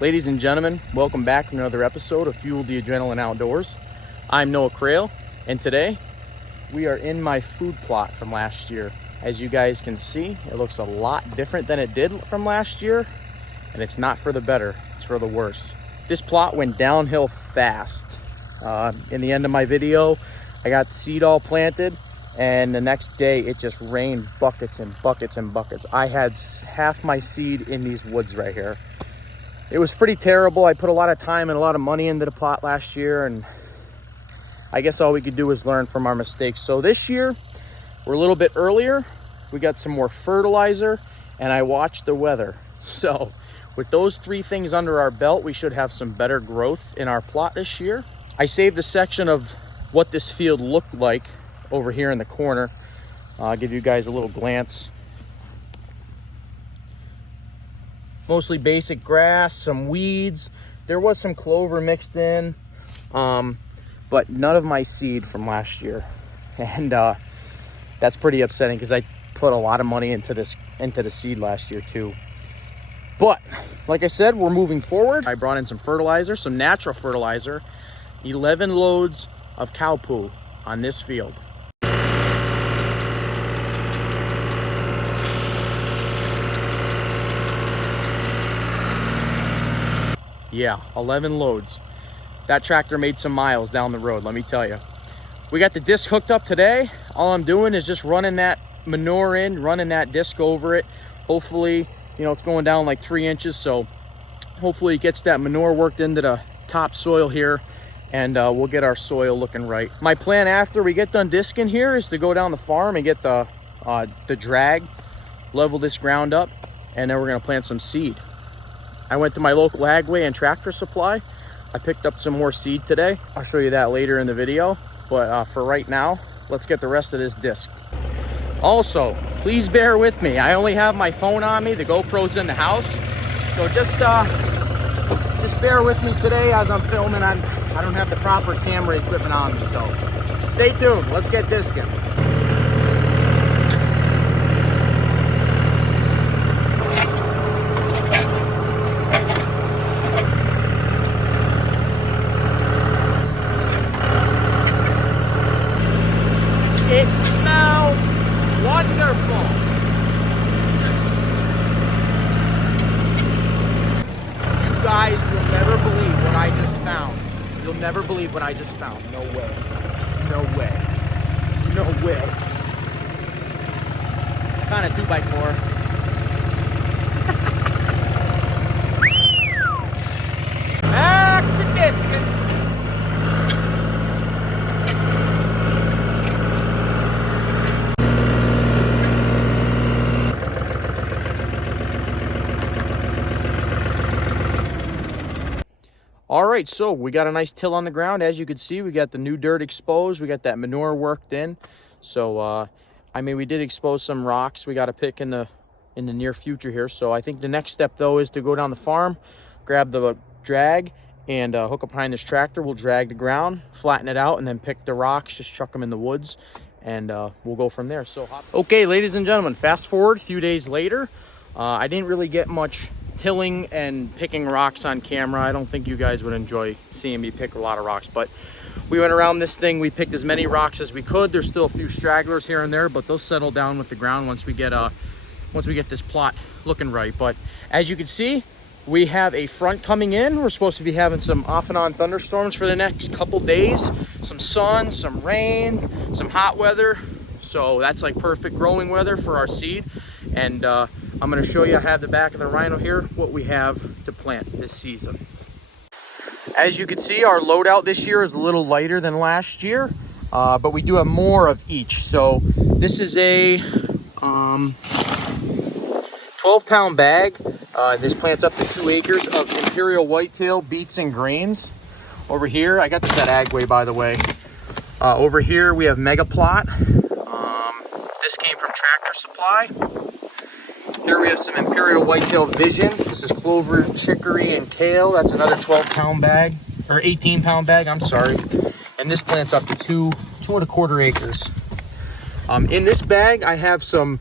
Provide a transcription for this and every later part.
Ladies and gentlemen, welcome back to another episode of Fuel the Adrenaline Outdoors. I'm Noah Krehel, and today we are in my food plot from last year. As you guys can see, it looks a lot different than it did from last year, and it's not for the better, it's for the worse. This plot went downhill fast. In the end of my video, I got the seed all planted, and the next day it just rained buckets and buckets and buckets. I had half my seed in these woods right here. It was pretty terrible. I put a lot of time and a lot of money into the plot last year, and I guess all we could do was learn from our mistakes. So this year, we're a little bit earlier. We got some more fertilizer, and I watched the weather. So with those three things under our belt, we should have some better growth in our plot this year. I saved a section of what this field looked like over here in the corner. I'll give you guys a little glance. Mostly basic grass, some weeds. There was some clover mixed in, but none of my seed from last year. And that's pretty upsetting because I put a lot of money into the seed last year too. But like I said, we're moving forward. I brought in some fertilizer, some natural fertilizer, 11 loads of cow poo on this field. Yeah, 11 loads. That tractor made some miles down the road, let me tell you. We got the disc hooked up today. All I'm doing is just running that manure in, running that disc over it. Hopefully, you know, it's going down like 3 inches, so hopefully it gets that manure worked into the topsoil here, and we'll get our soil looking right. My plan after we get done discing here is to go down the farm and get the drag, level this ground up, and then we're gonna plant some seed. I went to my local Agway and Tractor Supply. I picked up some more seed today. I'll show you that later in the video. But for right now, let's get the rest of this disc. Also, please bear with me. I only have my phone on me. The GoPro's in the house. So just bear with me today as I'm filming. I don't have the proper camera equipment on me. So stay tuned. Let's get discing. It smells wonderful. You guys will never believe what I just found. You'll never believe what I just found. No way. No way. No way. Found a 2x4. Back to discing. All right, so we got a nice till on the ground. As you can see, we got the new dirt exposed. We got that manure worked in. So, I mean, we did expose some rocks. We got to pick in the near future here. So I think the next step, though, is to go down the farm, grab the drag, and hook up behind this tractor. We'll drag the ground, flatten it out, and then pick the rocks, just chuck them in the woods, and we'll go from there. So, okay, ladies and gentlemen, fast forward a few days later. I didn't really get much tilling and picking rocks on camera. I don't think you guys would enjoy seeing me pick a lot of rocks, but we went around this thing. We picked as many rocks as we could. There's still a few stragglers here and there, but they'll settle down with the ground once we get this plot looking right. But as you can see, we have a front coming in. We're supposed to be having some off and on thunderstorms for the next couple days. Some sun, some rain, some hot weather. So that's like perfect growing weather for our seed. And I'm going to show you, I have the back of the Rhino here, what we have to plant this season. As you can see, our loadout this year is a little lighter than last year, but we do have more of each. So this is a 12-pound bag. This plants up to 2 acres of Imperial Whitetail beets and greens. Over here, I got this at Agway, by the way. Over here, we have Mega Plot. This came from Tractor Supply. Here we have some Imperial Whitetail Vision. This is clover, chicory, and kale. That's another 12-pound bag, or 18-pound bag, I'm sorry. And this plants up to 2.25 acres. In this bag, I have some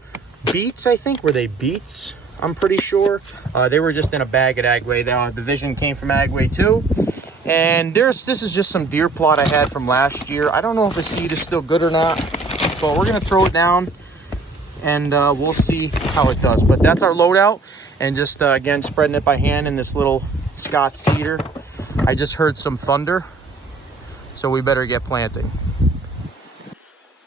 beets, I think. Were they beets? I'm pretty sure. They were just in a bag at Agway. The Vision came from Agway too. And this is just some deer plot I had from last year. I don't know if the seed is still good or not, but we're gonna throw it down and we'll see how it does. But that's our loadout, and just again spreading it by hand in this little Scotch cedar. I just heard some thunder, so we better get planting.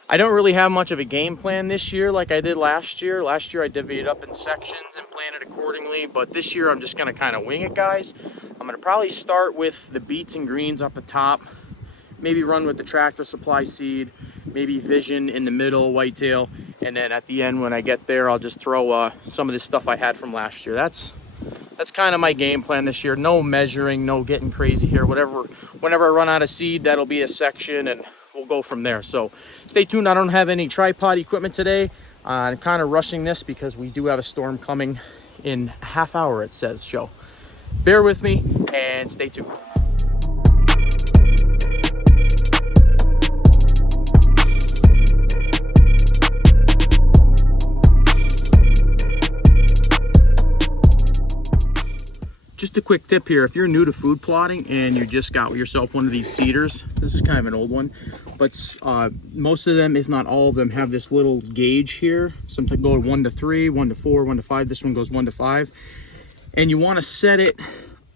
I don't really have much of a game plan this year like I did last year. Last year I divvied up in sections and planted accordingly, but this year I'm just gonna kind of wing it, guys. I'm gonna probably start with the beets and greens up the top, maybe run with the Tractor Supply seed, maybe Vision in the middle, Whitetail, and then at the end when I get there, I'll just throw some of this stuff I had from last year. That's kind of my game plan this year. No measuring, no getting crazy here. Whenever I run out of seed, that'll be a section, and we'll go from there. So stay tuned. I don't have any tripod equipment today. I'm kind of rushing this because we do have a storm coming in a half hour, it says. So bear with me and stay tuned. Just a quick tip here, if you're new to food plotting and you just got yourself one of these cedars, this is kind of an old one, but most of them, if not all of them, have this little gauge here. Sometimes go 1 to 3, 1 to 4, 1 to 5. This one goes 1 to 5. And you want to set it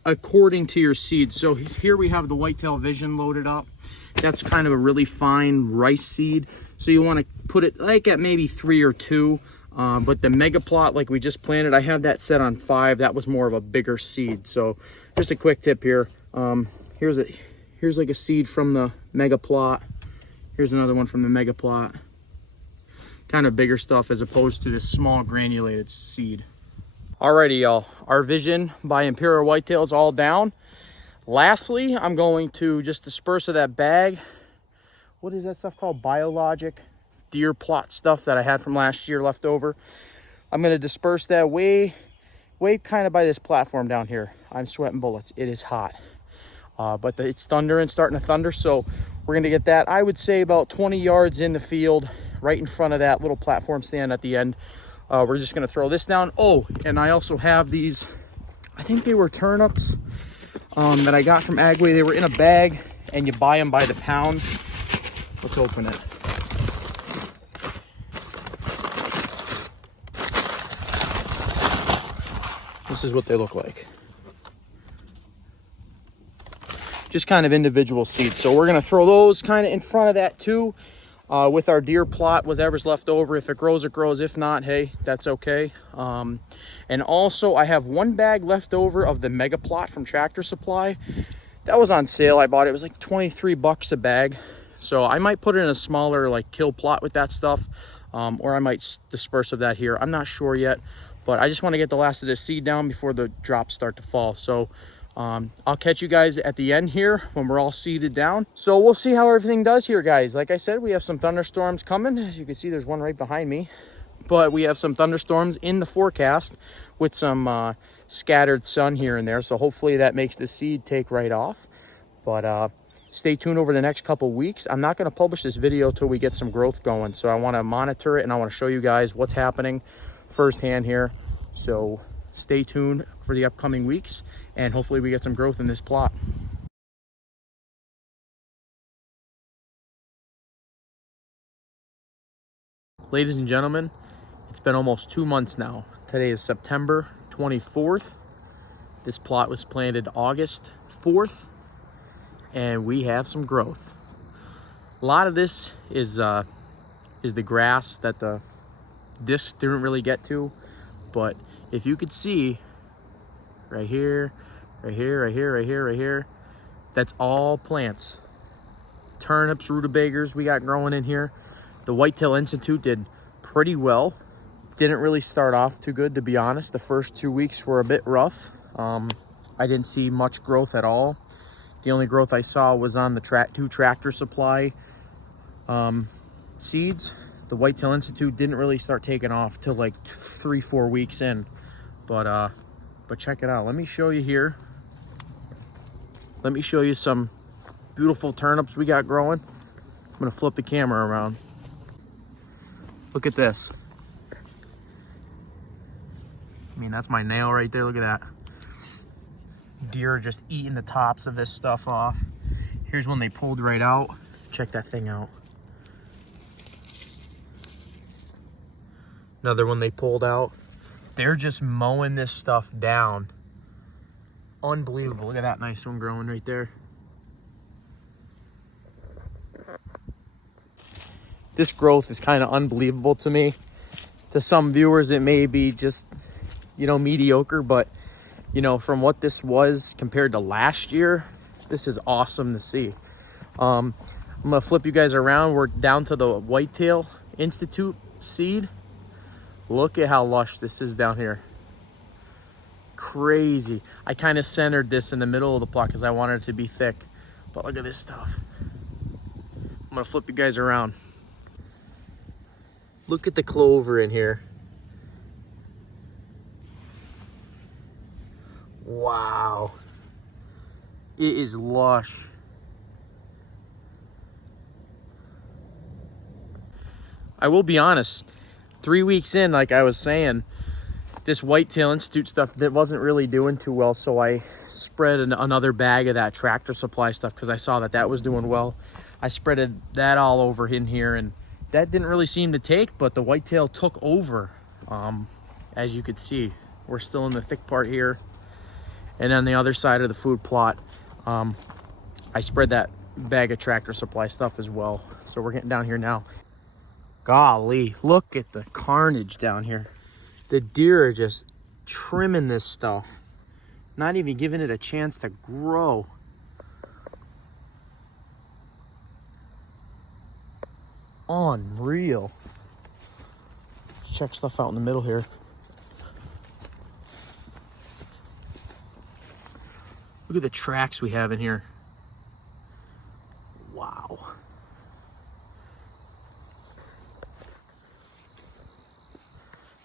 according to your seeds. So here we have the Whitetail Vision loaded up. That's kind of a really fine rice seed. So you want to put it like at maybe 3 or 2. But the mega plot, like we just planted, I have that set on 5. That was more of a bigger seed. So just a quick tip here. Here's like a seed from the mega plot. Here's another one from the mega plot. Kind of bigger stuff as opposed to this small granulated seed. Alrighty, y'all. Our Vision by Imperial Whitetail is all down. Lastly, I'm going to just disperse of that bag. What is that stuff called? Biologic deer plot stuff that I had from last year left over. I'm going to disperse that way kind of by this platform down here. I'm sweating bullets. It is hot. But it's thundering, starting to thunder. So we're going to get that, I would say, about 20 yards in the field, right in front of that little platform stand at the end. We're just going to throw this down. Oh, and I also have these, I think they were turnips that I got from Agway. They were in a bag, and you buy them by the pound. Let's open it. This is what they look like. Just kind of individual seeds. So we're going to throw those kind of in front of that too, with our deer plot, whatever's left over. If it grows, it grows. If not, hey, that's okay. And also I have 1 bag left over of the mega plot from Tractor Supply. That was on sale. I bought it. It was like 23 bucks a bag. So I might put it in a smaller like kill plot with that stuff. Or I might disperse of that here. I'm not sure yet. But I just want to get the last of this seed down before the drops start to fall. So I'll catch you guys at the end here when we're all seeded down. So we'll see how everything does here, guys. Like I said, we have some thunderstorms coming. As you can see, there's one right behind me. But we have some thunderstorms in the forecast with some scattered sun here and there. So hopefully that makes the seed take right off. But stay tuned over the next couple weeks. I'm not going to publish this video till we get some growth going. So I want to monitor it, and I want to show you guys what's happening firsthand here. So stay tuned for the upcoming weeks, and hopefully we get some growth in this plot. Ladies and gentlemen, it's been almost 2 months now. Today is September 24th. This plot was planted August 4th, and we have some growth. A lot of this is the grass that the disc didn't really get to, but if you could see right here, right here, right here, right here, right here, that's all plants. Turnips, rutabagas we got growing in here. The Whitetail Institute did pretty well. Didn't really start off too good, to be honest. The first 2 weeks were a bit rough. I didn't see much growth at all. The only growth I saw was on the 2 Tractor Supply seeds. The Whitetail Institute didn't really start taking off till like 3-4 weeks in. But check it out. Let me show you here. Let me show you some beautiful turnips we got growing. I'm gonna flip the camera around. Look at this. I mean, that's my nail right there. Look at that. Deer are just eating the tops of this stuff off. Here's one they pulled right out. Check that thing out. Another one they pulled out. They're just mowing this stuff down. Unbelievable. Look at that nice one growing right there. This growth is kind of unbelievable to me. To some viewers, it may be just, you know, mediocre, but, you know, from what this was compared to last year, this is awesome to see. I'm gonna flip you guys around. We're down to the Whitetail Institute seed. Look at how lush this is down here. Crazy. I kind of centered this in the middle of the plot because I wanted it to be thick. But look at this stuff. I'm gonna flip you guys around. Look at the clover in here. Wow. It is lush. I will be honest, 3 weeks in, like I was saying, this Whitetail Institute stuff that wasn't really doing too well, so I spread another bag of that Tractor Supply stuff because I saw that that was doing well. I spreaded that all over in here, and that didn't really seem to take, but the Whitetail took over. As you could see, we're still in the thick part here, and on the other side of the food plot, I spread that bag of Tractor Supply stuff as well. So we're getting down here now. Golly, look at the carnage down here. The deer are just trimming this stuff, not even giving it a chance to grow. Unreal. Let's check stuff out in the middle here. Look at the tracks we have in here. Wow.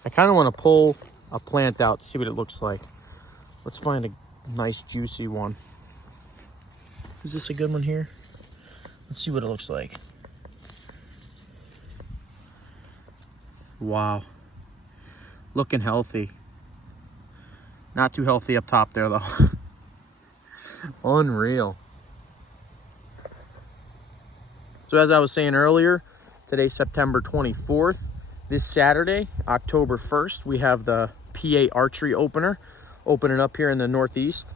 I kind of want to pull a plant out to see what it looks like. Let's find a nice juicy one. Is this a good one here? Let's see what it looks like. Wow. Looking healthy. Not too healthy up top there though. Unreal. So as I was saying earlier, today's September 24th. This Saturday, October 1st, we have the PA Archery Opener opening up here in the Northeast.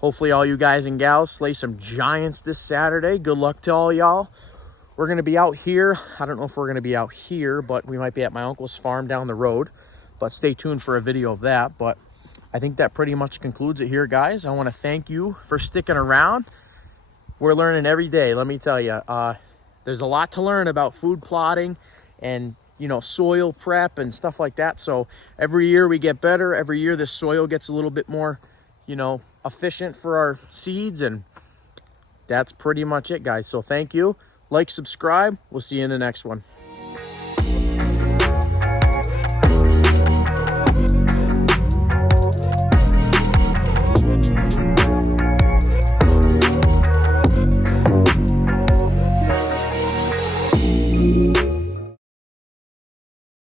Hopefully all you guys and gals slay some giants this Saturday. Good luck to all y'all. We're going to be out here. I don't know if we're going to be out here, but we might be at my uncle's farm down the road. But stay tuned for a video of that. But I think that pretty much concludes it here, guys. I want to thank you for sticking around. We're learning every day, let me tell you. There's a lot to learn about food plotting and, you know, soil prep and stuff like that. So every year we get better. Every year the soil gets a little bit more, you know, efficient for our seeds. And that's pretty much it, guys. So thank you. Like, subscribe. We'll see you in the next one.